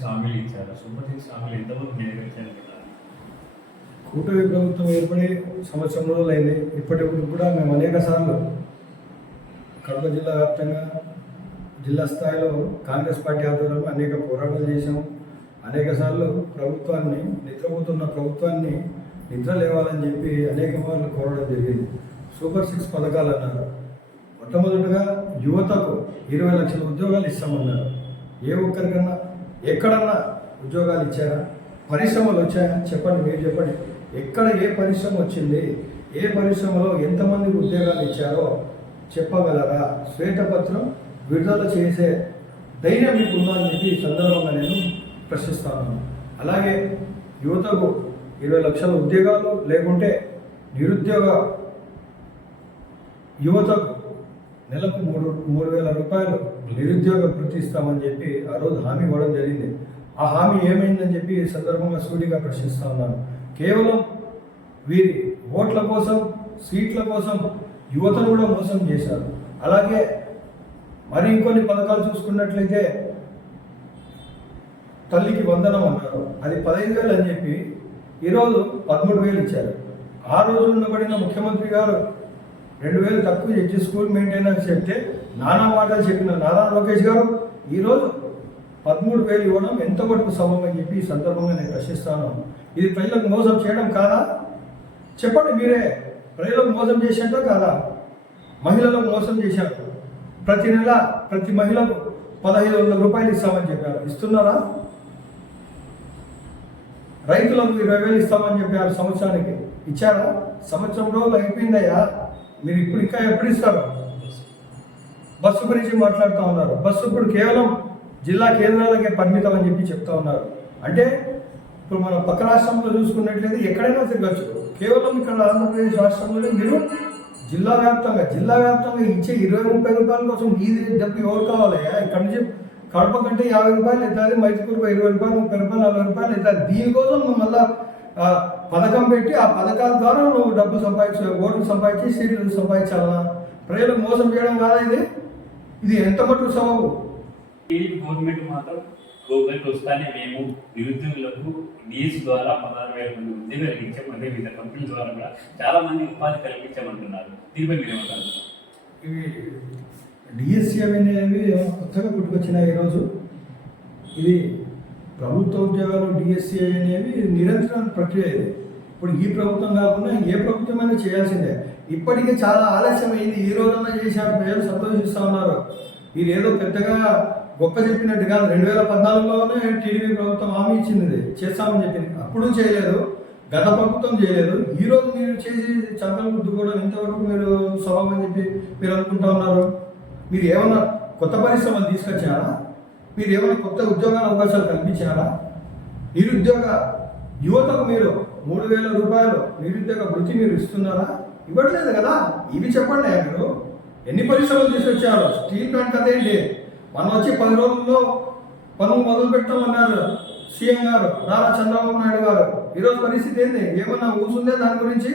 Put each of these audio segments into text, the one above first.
Six హామీలు ఇచ్చారు. Super six హామీలు ఎంతవరకు నెరవేర్చారు కూటమి ప్రభుత్వం ఏర్పడి సంవత్సరం రోజులైంది. అయింది కూడా మేము అనేక సార్లు కడప జిల్లా వ్యాప్తంగా జిల్లా స్థాయిలో కాంగ్రెస్ పార్టీ ఆధ్వర్యంలో అనేక పోరాటాలు చేశాము అనేక సార్లు ప్రభుత్వాన్ని నిద్రపోతున్న ప్రభుత్వాన్ని నిద్ర లేవాలని చెప్పి అనేక మార్లు కోరడం జరిగింది. సూపర్ సిక్స్ పథకాలు అన్నారు. మొట్టమొదటిగా యువతకు ఇరవై లక్షల ఉద్యోగాలు ఇస్తామన్నారు. ఏ ఒక్కరికన్నా ఎక్కడన్నా ఉద్యోగాలు ఇచ్చారా? పరిశ్రమలు వచ్చాయా? చెప్పండి మీరు చెప్పండి. ఎక్కడ ఏ పరిశ్రమ వచ్చింది? ఏ పరిశ్రమలో ఎంతమందికి ఉద్యోగాలు ఇచ్చారో చెప్పగలరా? శ్వేతపత్రం విడుదల చేసే ధైర్యం మీకు ఉందని చెప్పి సందర్భంగా నేను ప్రశ్నిస్తాను. అలాగే యువతకు ఇరవై లక్షల ఉద్యోగాలు లేకుంటే నిరుద్యోగ యువతకు నెలకు మూడు మూడు వేల రూపాయలు నిరుద్యోగ వృత్తి ఇస్తామని చెప్పి ఆ రోజు హామీ ఇవ్వడం జరిగింది. ఆ హామీ ఏమైందని చెప్పి ఈ సందర్భంగా సూటిగా ప్రశ్నిస్తా ఉన్నాను. కేవలం వీరి ఓట్ల కోసం సీట్ల కోసం యువతను కూడా మోసం చేశారు. అలాగే మరి ఇంకొన్ని పథకాలు చూసుకున్నట్లయితే తల్లికి వందనం అన్నారు. అది పదహైదు వేలు అని చెప్పి ఈరోజు పదమూడు వేలు ఇచ్చారు. ఆ రోజు ఉండబడిన ముఖ్యమంత్రి గారు రెండు వేలు తక్కువ చేసి స్కూల్ మెయింటెనెన్స్ చెప్తే నానా మాటలు చెప్పిన నారా లోకేష్ గారు ఈరోజు పదమూడు వేలు ఇవ్వడం ఎంత మటుకు సమం అని చెప్పి ఈ సందర్భంగా నేను ప్రశ్నిస్తాను. ఇది ప్రజలకు మోసం చేయడం కాదా? చెప్పండి మీరే. ప్రజలకు మోసం చేసేటో కాదా? మహిళలకు మోసం చేశారు. ప్రతి నెల ప్రతి మహిళకు పదహైదు వందల రూపాయలు ఇస్తామని చెప్పారు. ఇస్తున్నారా? రైతులకు ఇరవై వేలు ఇస్తామని చెప్పారు సంవత్సరానికి. ఇచ్చారా? సంవత్సరం రోజులు అయిపోయిందయ్యా. మీరు ఇప్పుడు ఇంకా ఎప్పుడు ఇస్తారు? బస్సు గురించి మాట్లాడుతూ ఉన్నారు. బస్సు ఇప్పుడు కేవలం జిల్లా కేంద్రాలకే పరిమితం అని చెప్పి చెప్తా ఉన్నారు. అంటే ఇప్పుడు మన పక్క రాష్ట్రంలో చూసుకున్నట్లయితే ఎక్కడైనా తిరగచ్చు. కేవలం ఇక్కడ ఆంధ్రప్రదేశ్ రాష్ట్రంలోనే మీరు జిల్లా వ్యాప్తంగా జిల్లా వ్యాప్తంగా ఇచ్చే ఇరవై ముప్పై రూపాయల కోసం మీది డబ్బు ఎవరు కావాలి ఇక్కడ నుంచి కడప కంటే యాభై రూపాయలు అవుతుంది మైతుకూరుకు ఇరవై రూపాయలు ముప్పై రూపాయలు నలభై రూపాయలు అవుతుంది దీనికోసం నువ్వు మళ్ళా పథకం పెట్టి ఆ పథకాల ద్వారా నువ్వు డబ్బు సంపాదించు ఓట్లు సంపాదించి సీట్లు సంపాదించాలన్నా ప్రజలు మోసం చేయడం కాదా ఇది? ఇది ఎంత మటుకు సబబు? ఈ గవర్నమెంట్ మాత్రం గవర్నమెంట్ వస్తానే మేము నిరుద్యోగులకు డిఎస్ ద్వారా పదహారు వేల మంది ఉద్యోగాలు ఇచ్చాము అదే వివిధ కంపెనీల ద్వారా కూడా చాలా మంది ఉపాధి కల్పించామంటున్నారు. దీనిపై మీరేమంటారు? ఇవి డిఎస్సి అనేవి కొత్తగా పుట్టుకొచ్చినాయి ఈరోజు. ఇది ప్రభుత్వ ఉద్యోగాలు డిఎస్సి అనేవి నిరంతర ప్రక్రియ ఇది. ఇప్పుడు ఈ ప్రభుత్వం కాకుండా ఏ ప్రభుత్వమైనా చేయాల్సిందే. ఇప్పటికే చాలా ఆలస్యం అయింది ఈ రోజున చేశారు. ప్రజలు సంతోషిస్తూ ఉన్నారు. ఇది ఏదో పెద్దగా గొప్ప చెప్పినట్టు కాదు. రెండు వేల పద్నాలుగులోనే టీడీపీ ప్రభుత్వం హామీ ఇచ్చింది. చేస్తామని చెప్పింది. అప్పుడు చేయలేదు. గత ప్రభుత్వం చేయలేదు. ఈ రోజు మీరు చేసి చంద్రలు గుర్తుకోవడం ఇంతవరకు మీరు సభమని చెప్పి మీరు అనుకుంటా ఉన్నారు. మీరు ఏమన్నా కొత్త పరిశ్రమలు తీసుకొచ్చారా మీరు ఏమైనా కొత్త ఉద్యోగాల అవకాశాలు కల్పించారా నిరుద్యోగ యువతకు మీరు మూడు వేల రూపాయలు నిరుద్యోగ వృత్తి మీరు ఇస్తున్నారా? ఇవ్వట్లేదు కదా? ఇవి చెప్పండి మీరు. ఎన్ని పరిశ్రమలు తీసుకొచ్చారు స్టీల్ ప్లాంట్ అదేంటి మనం వచ్చి పది రోజుల్లో పనులు మొదలు పెట్టామన్నారు సీఎం గారు నారా చంద్రబాబు నాయుడు గారు. ఈరోజు పరిస్థితి ఏంది? ఏమన్నా ఊసుందే దాని గురించి?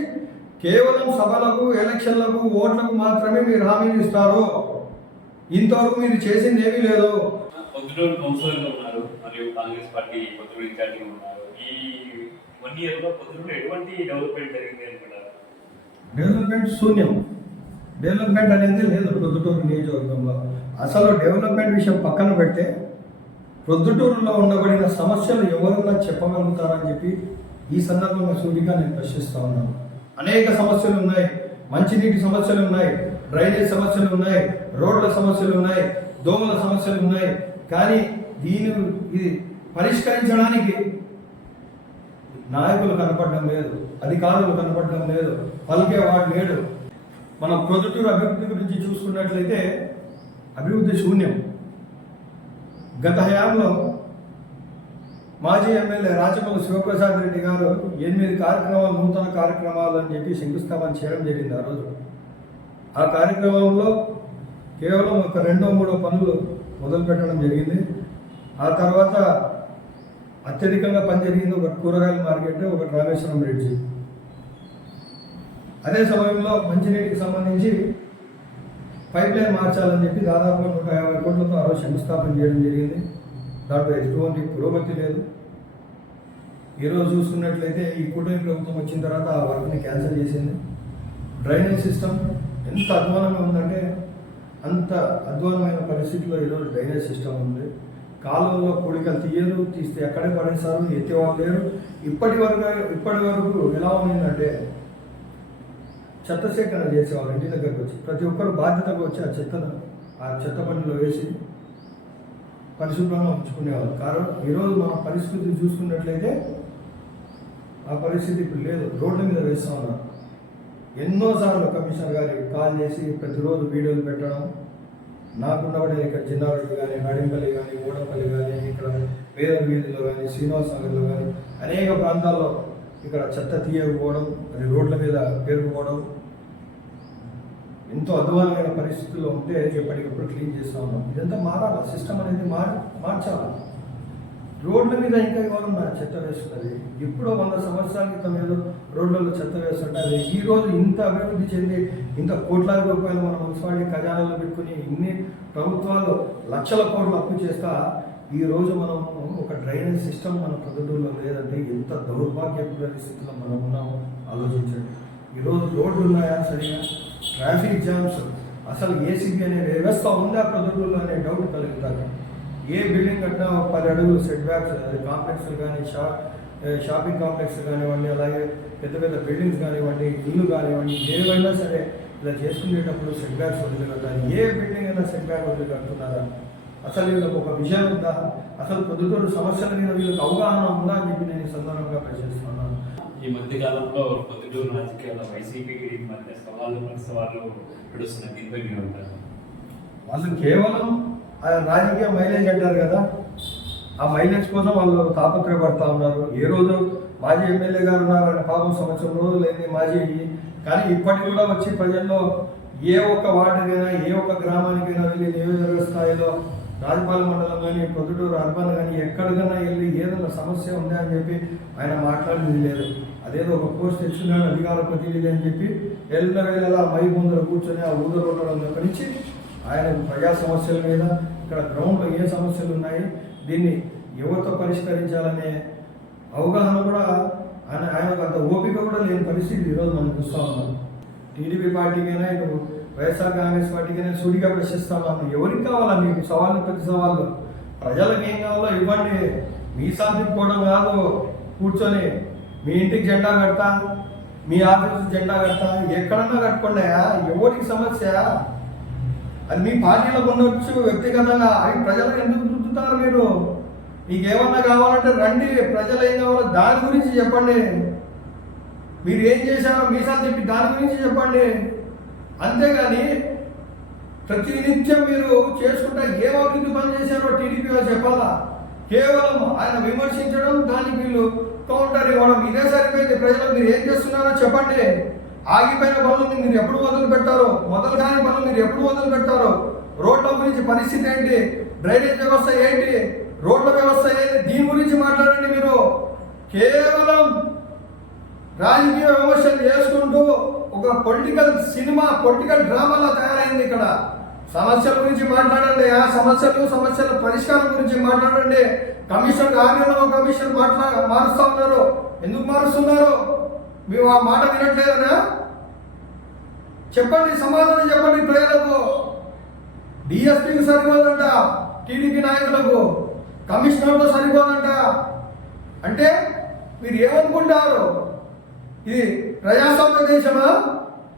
కేవలం సభలకు ఎలక్షన్లకు ఓట్లకు మాత్రమే మీరు హామీలు ఇస్తారు. ఇంతవరకు మీరు చేసింది ఏమీ లేదు. పొద్దుటూరు కౌన్సిలర్గా ఉన్నారు. మరియు కాంగ్రెస్ పార్టీ పొద్దుటూరు ఇన్ఛార్జిగా ఉన్నారు. ఈ వన్ ఇయర్లో పొద్దుటూరు ఎటువంటి డెవలప్మెంట్ జరిగింది అనుకుంటారు? డెవలప్మెంట్ శూన్యం. డెవలప్మెంట్ అనేది లేదు ప్రొద్దుటూరు నియోజకవర్గంలో. అసలు డెవలప్మెంట్ విషయం పక్కన పెడితే ప్రొద్దుటూరులో ఉండబడిన సమస్యలు ఎవరన్నా చెప్పగలుగుతారని చెప్పి ఈ సందర్భంగా సూటిగా నేను ప్రశ్నిస్తూ ఉన్నాను. అనేక సమస్యలు ఉన్నాయి. మంచినీటి సమస్యలు ఉన్నాయి. డ్రైనేజ్ సమస్యలు ఉన్నాయి. రోడ్ల సమస్యలు ఉన్నాయి. దోమల సమస్యలు ఉన్నాయి. కానీ దీని ఇది పరిష్కరించడానికి నాయకులు కనపడడం లేదు అధికారులు కనపడడం లేదు పలికే వాడు లేడు. మన ప్రొజెక్టు అభివృద్ధి గురించి చూసుకున్నట్లయితే అభివృద్ధి శూన్యం. గత హయాంలో మాజీ ఎమ్మెల్యే రాచమల్లి శివప్రసాద్ రెడ్డి గారు ఎనిమిది కార్యక్రమాలు నూతన కార్యక్రమాలు అని చెప్పి శంకుస్థాపన చేయడం జరిగింది ఆ రోజు. ఆ కార్యక్రమంలో కేవలం ఒక రెండో మూడో పనులు మొదలు పెట్టడం జరిగింది. ఆ తర్వాత అత్యధికంగా పని జరిగింది ఒక కూరగాయల మార్కెట్ ఒక రామేశ్వరం బ్రిడ్జి. అదే సమయంలో మంచినీటికి సంబంధించి పైప్ లైన్ మార్చాలని చెప్పి దాదాపు నూట యాభై కోట్లతో ఆ రోజు శంకుస్థాపన చేయడం జరిగింది. దాంట్లో ఎటువంటి పురోగతి లేదు. ఈరోజు చూసుకున్నట్లయితే ఈ కూటమి ప్రభుత్వం వచ్చిన తర్వాత ఆ వర్క్ని క్యాన్సిల్ చేసింది. డ్రైనేజ్ సిస్టమ్ ఎంత అధ్వానంగా ఉందంటే అంత అధ్వానమైన పరిస్థితిలో ఈరోజు డ్రైనేజ్ సిస్టమ్ ఉంది. కాలువలో కూడికలు తీయరు తీస్తే ఎక్కడే పడేస్తారు ఎత్తేవాళ్ళు లేరు. ఇప్పటి వరకు ఇప్పటి వరకు ఎలా ఉందంటే చెత్త సేకరణ చేసేవాళ్ళు ఇంటి దగ్గరకు వచ్చి. ప్రతి ఒక్కరు బాధ్యతగా వచ్చి ఆ చెత్తను ఆ చెత్త పనిలో వేసి పరిశుభ్రంగా ఉంచుకునేవాళ్ళు. కారణం ఈరోజు మన పరిస్థితి చూసుకున్నట్లయితే ఆ పరిస్థితి ఇప్పుడు లేదు. రోడ్ల మీద వేస్తా ఉన్నారు. ఎన్నోసార్లు కమిషనర్ గారికి కాల్ చేసి ప్రతిరోజు వీడియోలు పెట్టడం నాకుండా ఇక్కడ చిన్నారెడ్డి కానీ నడింపల్లి కానీ ఓడపల్లి కానీ ఇక్కడ వేరే వీధిలో కానీ శ్రీనివాస నగర్లో కానీ అనేక ప్రాంతాల్లో ఇక్కడ చెత్త తీయకపోవడం అది రోడ్ల మీద పేరుకుపోవడం ఎంతో అధ్వానమైన పరిస్థితుల్లో ఉంటే ఎప్పటికప్పుడు క్లీన్ చేస్తూ ఉన్నాం. ఇదంతా మారాలి? సిస్టమ్ అనేది మార్ మార్చాలి? రోడ్ల మీద ఇంకా ఎవరు చెత్త వేస్తున్నది ఎప్పుడో వంద సంవత్సరాల క్రితం ఏదో రోడ్లలో చెత్త వేస్తుంటే ఈ రోజు ఇంత అభివృద్ధి చెంది ఇంత కోట్లాది రూపాయలు మన మున్సిపాలిటీ ఖజానాలో పెట్టుకుని ఇన్ని ప్రభుత్వాలు లక్షల కోట్లు అప్పు చేస్తా ఈ రోజు మనం ఒక డ్రైనేజ్ సిస్టమ్ మన ప్రజల్లో లేదంటే ఎంత దౌర్భాగ్యపు పరిస్థితిలో మనం ఉన్నామో ఆలోచించండి. ఈరోజు రోడ్లు ఉన్నాయా సరిగా? ట్రాఫిక్ జామ్స్ అసలు ఏసీబీ అనే వ్యవస్థ ఉందా ప్రజల్లో అనే డౌట్ కలుగుతారు ఏ బిల్డింగ్ కట్టినా ఒక పది అడుగులు సెట్ బ్యాక్స్ అది కాంప్లెక్స్ కానీ షా షాపింగ్ కాంప్లెక్స్ కానివ్వండి అలాగే పెద్ద పెద్ద బిల్డింగ్స్ కానివ్వండి ఇల్లు కానివ్వండి ఏవైనా సరే ఇలా చేసుకునేటప్పుడు సెట్ బ్యాక్స్ వదిలి కట్టాలి ఏ బిల్డింగ్ అయినా సెట్ బ్యాక్ వదిలి కడుతున్నారా అసలు వీళ్ళకి ఒక విజయం ఉందా? అసలు పొద్దుటూరు సమస్యల మీద వీళ్ళకి అవగాహన ఉందా అని చెప్పి నేను సందర్భంగా ప్రశ్నిస్తున్నాను. ఈ మధ్య కాలంలో పొద్దుటూరు రాజకీయాల్లో వైసీపీకి మధ్య సవాళ్ళు సవాళ్ళు నడుస్తున్న దీనిపై మీరు ఉంటారు. వాళ్ళు కేవలం రాజకీయ మైలేజ్ అంటారు కదా ఆ మైలేజ్ కోసం వాళ్ళు తాపత్రయపడతా ఉన్నారు. ఏ రోజు మాజీ ఎమ్మెల్యే గారు ఉన్నారని పాపం సంవత్సరం రోజులు అయింది మాజీ. కానీ ఇప్పటికి కూడా వచ్చి ప్రజల్లో ఏ ఒక్క వార్డుకైనా ఏ ఒక్క గ్రామానికైనా వెళ్ళి నియోజకవర్గ స్థాయిలో రాజపాలెం మండలం కానీ పొద్దుటూరు అర్బన్ కానీ ఎక్కడికైనా వెళ్ళి ఏదైనా సమస్య ఉందా అని చెప్పి ఆయన మాట్లాడింది లేదు. అదేదో ఒక పోస్ట్ తెచ్చున్నాడు అధికార ప్రతినిధి అని చెప్పి ఎల్ల వేళలా మై ముందర కూర్చొని ఆ ఊదర ఉండడం గురించి ఆయన ప్రజా సమస్యల మీద ఇక్కడ గ్రౌండ్లో ఏ సమస్యలు ఉన్నాయి దీన్ని యువత పరిష్కరించాలనే అవగాహన కూడా ఆయన ఆయనకు అంత ఓపిక కూడా లేని పరిస్థితి ఈరోజు మనం చూస్తా ఉన్నాం. టీడీపీ పార్టీకైనా ఇటు వైఎస్ఆర్ కాంగ్రెస్ పార్టీకైనా సూటిగా ప్రశ్నిస్తా ఉన్నాం. ఎవరికి కావాలా మీకు సవాళ్ళు ప్రతి సవాళ్ళు? ప్రజలకు ఏం కావాలో ఇవ్వండి. మీ సాధించుకోవడం కాదు. కూర్చొని మీ ఇంటికి జెండా కడతా మీ ఆఫీస్ జెండా కడతా ఎక్కడన్నా కట్టుకున్నాయా ఎవరికి సమస్య? అది మీ పార్టీలకు ఉండొచ్చు వ్యక్తిగతంగా అవి ప్రజలకు ఎందుకు రుద్దుతారు మీరు? మీకు ఏమన్నా కావాలంటే రండి. ప్రజలు ఏం కావాలో దాని గురించి చెప్పండి. మీరు ఏం చేశారో మీసాలు చెప్పి దాని గురించి చెప్పండి. అంతేగాని ప్రతినిత్యం మీరు చేసుకుంటా ఏ అభివృద్ధి పని చేశారో టీడీపీ వాళ్ళు చెప్పాలా? కేవలం ఆయన విమర్శించడం దానికి వీళ్ళు కౌంటర్ ఇవ్వడం. ఇదే సరిపోయింది. ప్రజలు మీరు ఏం చేస్తున్నారో చెప్పండి. ఆగిపోయిన పనులు మీరు ఎప్పుడు మొదలు పెట్టారో మొదలు కాని పనులు మీరు ఎప్పుడు మొదలు పెట్టారో రోడ్ల గురించి పరిస్థితి ఏంటి? డ్రైనేజ్ వ్యవస్థ ఏంటి? రోడ్ల వ్యవస్థ ఏంటి? దీని గురించి మాట్లాడండి మీరు. కేవలం రాజకీయ విమర్శలు చేసుకుంటూ ఒక పొలిటికల్ సినిమా పొలిటికల్ డ్రామాలా తయారైంది ఇక్కడ. సమస్యల గురించి మాట్లాడండి. ఆ సమస్యలు సమస్యల పరిష్కారం గురించి మాట్లాడండి. కమిషన్ ఆర్మీలో కమిషన్ మాట్లా మారుస్తా ఉన్నారు. ఎందుకు మారుస్తున్నారు? మేము ఆ మాట వినట్లేదనా చెప్పండి సమాధానం చెప్పండి ప్రజలకు. డిఎస్పీకి సరిపోదంట టీడీపీ నాయకులకు. కమిషనర్తో సరిపోదంట. అంటే మీరు ఏమనుకుంటారు? ఇది ప్రజాస్వామ్య దేశమా?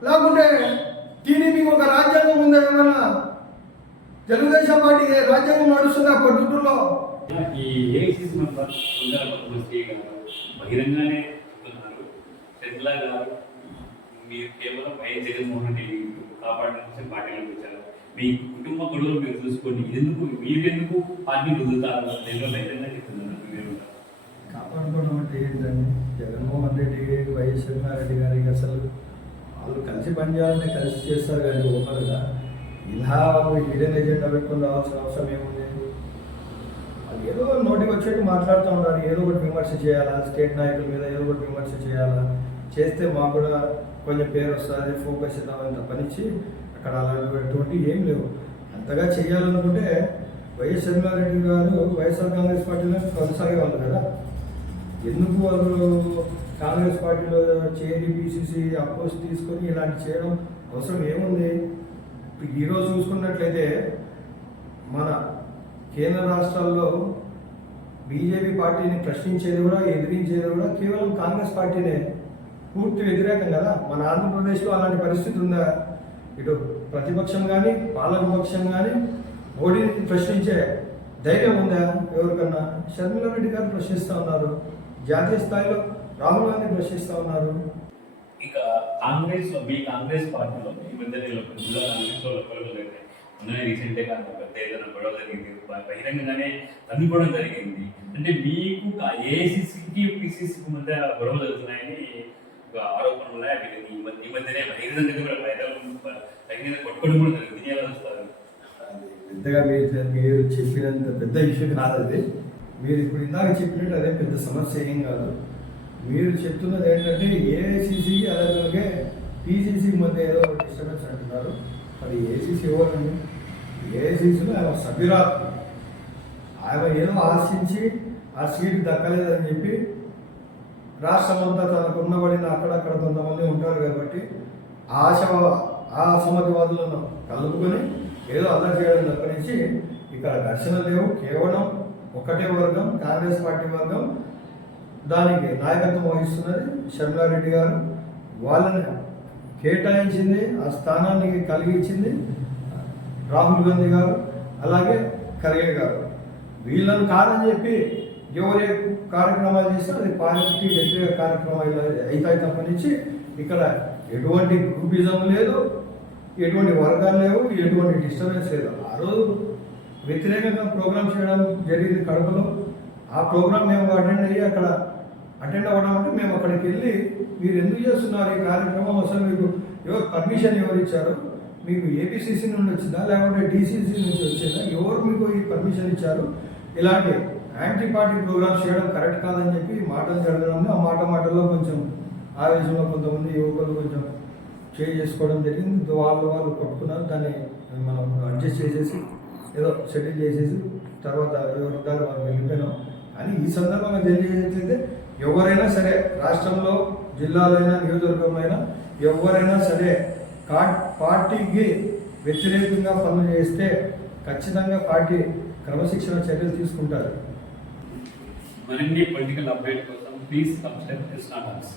లేకుంటే టీడీపీకి ఒక రాజ్యాంగం ఉందా ఏమన్నా? తెలుగుదేశం పార్టీ ఏ రాజ్యాంగం నడుస్తుందా పొద్దుటూరులో ఈ ఏఐసిసి మెంబర్ బహిరంగానే షెడ్లా గారు మీరు కేవలం వైఎస్ జగన్మోహన్ రెడ్డి కాపాడడం పార్టీలోకి వచ్చారు మీ కుటుంబ గొడవలు మీరు చూసుకోండి. ఎందుకు? మీరెందుకు పార్టీ వదులుతారు? నేను బహిరంగంగా చెప్తున్నాను. మీరు కాపాడుకోవడం అంటే ఏంటండి జగన్మోహన్ రెడ్డి వైఎస్ రెడ్డి గారికి అసలు వాళ్ళు కలిసి పనిచేయాలని కలిసి చేస్తారు కానీ ఓపెన్గా ఇలా వాళ్ళు ఈడెన్ ఎజెండా పెట్టుకుని రావాల్సిన అవసరం ఏముంది? వాళ్ళు ఏదో నోటికి వచ్చేట్టు మాట్లాడుతూ ఉన్నారు ఏదో ఒకటి విమర్శ చేయాలా? స్టేట్ నాయకుల మీద ఏదో ఒకటి విమర్శ చేయాలా? చేస్తే మాకు కూడా కొంచెం పేరు వస్తుంది ఫోకస్ ఇద్దామని తప్పనిచ్చి అక్కడ అలాంటి ఏం లేవు. అంతగా చేయాలనుకుంటే వైఎస్ షర్మిలారెడ్డి గారు వైఎస్ఆర్ కాంగ్రెస్ పార్టీలో కొనసాగే వాళ్ళు కదా. ఎందుకు వాళ్ళు కాంగ్రెస్ పార్టీలో చేరి బీసీసీ అపోజ్ తీసుకొని ఇలాంటి చేయడం అవసరం ఏముంది? ఈరోజు చూసుకున్నట్లయితే మన కేంద్ర రాష్ట్రాల్లో బీజేపీ పార్టీని ప్రశ్నించేది కూడా ఎదిరించేది కూడా కేవలం కాంగ్రెస్ పార్టీనే. పూర్తి వ్యతిరేకం కదా? మన ఆంధ్రప్రదేశ్లో అలాంటి పరిస్థితి ఉందా? ఇటు ప్రతిపక్షం కానీ పాలకపక్షం కానీ మోడీని ప్రశ్నించే ధైర్యం ఉందా ఎవరికన్నా? షర్మిల రెడ్డి గారు ప్రశ్నిస్తూ ఉన్నారు. జాతీయ స్థాయిలో రాహుల్ గాంధీ ప్రశ్నిస్తూ ఉన్నారు. ఇక కాంగ్రెస్ మీ కాంగ్రెస్ పార్టీలో ఈ మధ్య జిల్లా గొడవలు మొన్న పెద్ద ఏదైనా గొడవ జరిగింది. బహిరంగంగానే తన్నుకోవడం జరిగింది. అంటే మీకు ఏసీసీకి పిసిసికి మధ్య గొడవలు జరుగుతున్నాయని ఆరోపణలు ఉన్నాయి. అవి ఈ మధ్య ఈ మధ్యనే బహిరంగంగా కూడా బహిరంగ కొట్టుకోవడం కూడా జరిగింది చూస్తారు. అది పెద్దగా మీరు మీరు చెప్పినంత పెద్ద ఇష్యూ కాదు అది. మీరు ఇప్పుడు ఇందాక చెప్పినట్టు అదే పెద్ద సమస్య ఏం కాదు. మీరు చెప్తున్నది ఏంటంటే ఏఐసిసి అలాగే పీసీసీ మధ్య ఏదో డిస్టర్బెన్స్ అంటున్నారు. అది ఏసీసీ ఎవరండి? ఏఐసిసిలో ఆయన సభ్యురాలు. ఆయన ఏదో ఆశించి ఆ సీట్ దక్కలేదని చెప్పి రాష్ట్రమంతా తనకు ఉన్నబడిన అక్కడక్కడ కొంతమంది ఉంటారు కాబట్టి ఆశ ఆ సమతివాదులను కలుపుకొని ఏదో అల్లరి చేయడం తప్పనించి ఇక్కడ ఘర్షణ లేవు. కేవలం ఒకటే వర్గం కాంగ్రెస్ పార్టీ వర్గం. దానికి నాయకత్వం వహిస్తున్నది షర్మిలారెడ్డి గారు. వాళ్ళని కేటాయించింది ఆ స్థానాన్ని కలిగించింది రాహుల్ గాంధీ గారు అలాగే ఖర్గే గారు. వీళ్ళని కాదని చెప్పి ఎవరే కార్యక్రమాలు చేసినా అది పాజిటివ్ వ్యతిరేక కార్యక్రమాలు అవుతాయి తప్పనించి ఇక్కడ ఎటువంటి గ్రూపిజం లేదు ఎటువంటి వర్గాలు లేవు ఎటువంటి డిస్టర్బెన్స్ లేదు. ఆ రోజు వ్యతిరేకంగా ప్రోగ్రామ్ చేయడం జరిగింది కడపలో. ఆ ప్రోగ్రామ్ మేము అటెండ్ అయ్యి అక్కడ అటెండ్ అవ్వడం అంటే మేము అక్కడికి వెళ్ళి మీరు ఎందుకు చేస్తున్నారు ఈ కార్యక్రమం? అసలు మీకు ఎవరు పర్మిషన్ ఎవరు ఇచ్చారు? మీకు ఏపీసీసీ నుండి వచ్చిందా? లేకుంటే డీసీసీ నుంచి వచ్చిందా? ఎవరు మీకు ఈ పర్మిషన్ ఇచ్చారు? ఇలాంటి యాంటీ పార్టీ ప్రోగ్రామ్స్ చేయడం కరెక్ట్ కాదని చెప్పి మాటలు జరగడం ఆ మాట మాటల్లో కొంచెం ఆవేశంలో కొంతమంది యువకులు కొంచెం చేంజ్ చేసుకోవడం జరిగింది. వాళ్ళు వాళ్ళు కొట్టుకున్నారు. దాన్ని మనం అడ్జస్ట్ చేసేసి ఏదో సెటిల్ చేసేసి తర్వాత ఎవరి దారి వాళ్ళు వెళ్ళిపోయినాం. అని ఈ సందర్భంగా తెలియజేసేట్లయితే ఎవరైనా సరే రాష్ట్రంలో జిల్లాలో అయినా నియోజకవర్గంలో అయినా ఎవరైనా సరే కా- పార్టీకి వ్యతిరేకంగా పనులు చేస్తే ఖచ్చితంగా పార్టీ క్రమశిక్షణ చర్యలు తీసుకుంటారు. మరిన్ని పొలిటికల్ అప్డేట్ కోసం ప్లీజ్ సబ్స్క్రైబ్ కృష్ణా టాక్స్